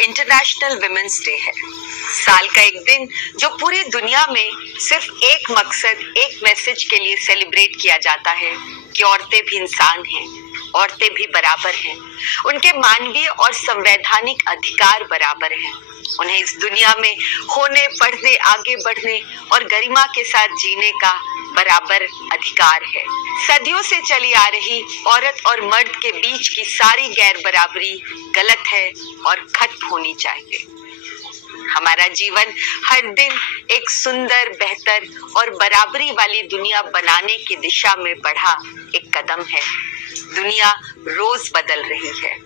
International women's day है। साल का एक दिन जो पूरी दुनिया में सिर्फ एक मकसद, एक मैसेज के लिए सेलिब्रेट किया जाता है कि औरतें भी इंसान हैं, औरतें भी बराबर हैं, उनके मानवीय और संवैधानिक अधिकार बराबर हैं, उन्हें इस दुनिया में होने, पढ़ने, आगे बढ़ने और गरिमा के साथ जीने का बराबर अधिकार है। सदियों से चली आ रही औरत और मर्द के बीच की सारी गैर बराबरी गलत है और खत्म होनी चाहिए। हमारा जीवन हर दिन एक सुंदर, बेहतर और बराबरी वाली दुनिया बनाने की दिशा में बढ़ा एक कदम है। दुनिया रोज बदल रही है।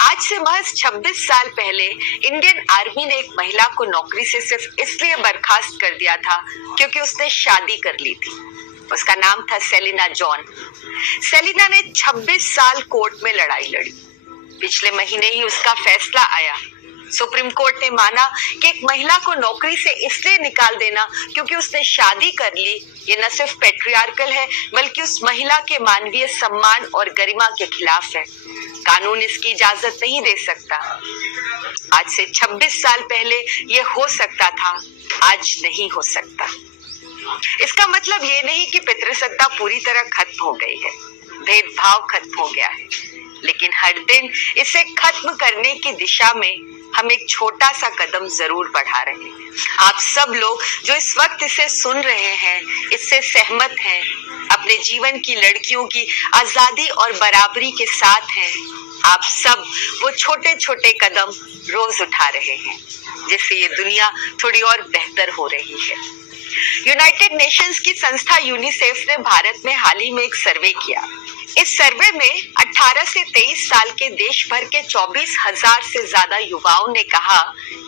आज से महज 26 साल पहले इंडियन आर्मी ने एक महिला को नौकरी से सिर्फ इसलिए बर्खास्त कर दिया था क्योंकि उसने शादी कर ली थी। उसका नाम था सेलिना जॉन। सेलिना ने 26 साल कोर्ट में लड़ाई लड़ी। पिछले महीने ही उसका फैसला आया। सुप्रीम कोर्ट ने माना कि एक महिला को नौकरी से इसलिए निकाल देना क्योंकि उसने शादी कर ली, ये न सिर्फ पैट्रियार्कल है बल्कि उस महिला के मानवीय सम्मान और गरिमा के खिलाफ है। कानून इसकी इजाजत नहीं दे सकता। आज से 26 साल पहले ये हो सकता था, आज नहीं हो सकता। इसका मतलब ये नहीं कि पितृसत्ता पूरी तरह खत्म हो गई है, भेदभाव खत्म हो गया है, लेकिन हर दिन इसे खत्म करने की दिशा में हम एक छोटा सा कदम जरूर बढ़ा रहे हैं। आप सब लोग जो इस वक्त इसे सुन रहे हैं, इससे सहमत हैं, अपने जीवन की लड़कियों की आजादी और बराबरी के साथ हैं। आप सब वो छोटे छोटे कदम रोज उठा रहे हैं जिससे ये दुनिया थोड़ी और बेहतर हो रही है। यूनाइटेड नेशंस की संस्था यूनिसेफ ने भारत में हाल ही में एक सर्वे किया। इस सर्वे में 18 से 23 साल के देश भर के 24,000 से ज्यादा युवाओं ने कहा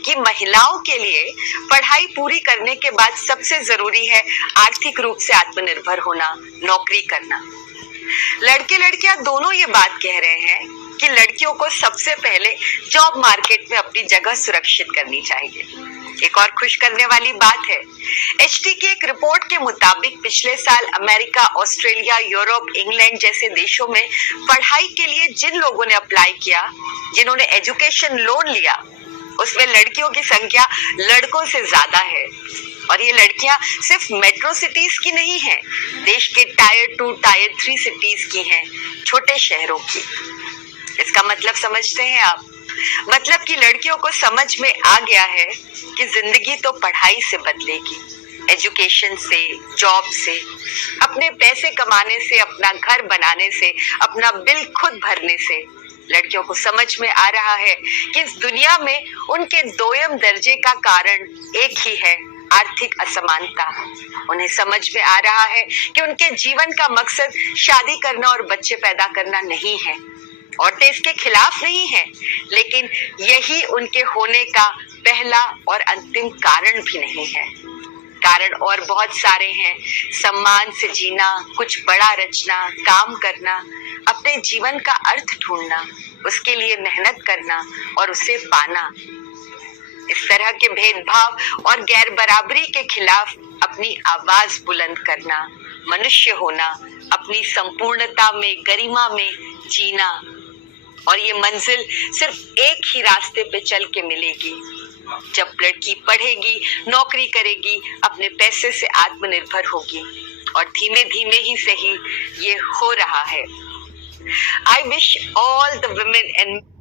कि महिलाओं के लिए पढ़ाई पूरी करने के बाद सबसे जरूरी है आर्थिक रूप से आत्मनिर्भर होना, नौकरी करना। लड़के लड़कियां दोनों ये बात कह रहे हैं कि लड़कियों को सबसे पहले जॉब मार्केट में अपनी जगह सुरक्षित करनी चाहिए। एक और खुश करने वाली बात है, एचटी की एक रिपोर्ट के मुताबिक पिछले साल अमेरिका, ऑस्ट्रेलिया, यूरोप, इंग्लैंड जैसे देशों में पढ़ाई के लिए जिन लोगों ने अप्लाई किया, जिन्होंने एजुकेशन लोन लिया, उसमें लड़कियों की संख्या लड़कों से ज्यादा है। और ये लड़कियां सिर्फ मेट्रो सिटीज की नहीं हैं, देश के टायर 2, टायर 3 सिटीज की हैं, छोटे शहरों की। इसका मतलब समझते हैं आप? मतलब कि लड़कियों को समझ में आ गया है कि जिंदगी तो पढ़ाई से बदलेगी, एजुकेशन से, जॉब से, अपने पैसे कमाने से, अपना घर बनाने से, अपना बिल खुद भरने से। लड़कियों को समझ में आ रहा है कि इस दुनिया में उनके दोयम दर्जे का कारण एक ही है, आर्थिक असमानता। उन्हें समझ में आ रहा है कि उनके जीवन का मकसद शादी करना और बच्चे पैदा करना नहीं है। औरतें इसके खिलाफ नहीं है, लेकिन यही उनके होने का पहला और अंतिम कारण भी नहीं है। कारण और बहुत सारे हैं। सम्मान से जीना, कुछ बड़ा रचना, काम करना, अपने जीवन का अर्थ ढूंढना, उसके लिए मेहनत करना और उसे पाना। इस तरह के भेदभाव और गैर बराबरी के खिलाफ अपनी आवाज बुलंद करना, मनुष्य होना, अपनी संपूर्णता में, गरिमा में जीना। और ये मंजिल सिर्फ एक ही रास्ते पे चल के मिलेगी, जब लड़की पढ़ेगी, नौकरी करेगी, अपने पैसे से आत्मनिर्भर होगी। और धीमे धीमे ही सही ये हो रहा है। I wish all the women and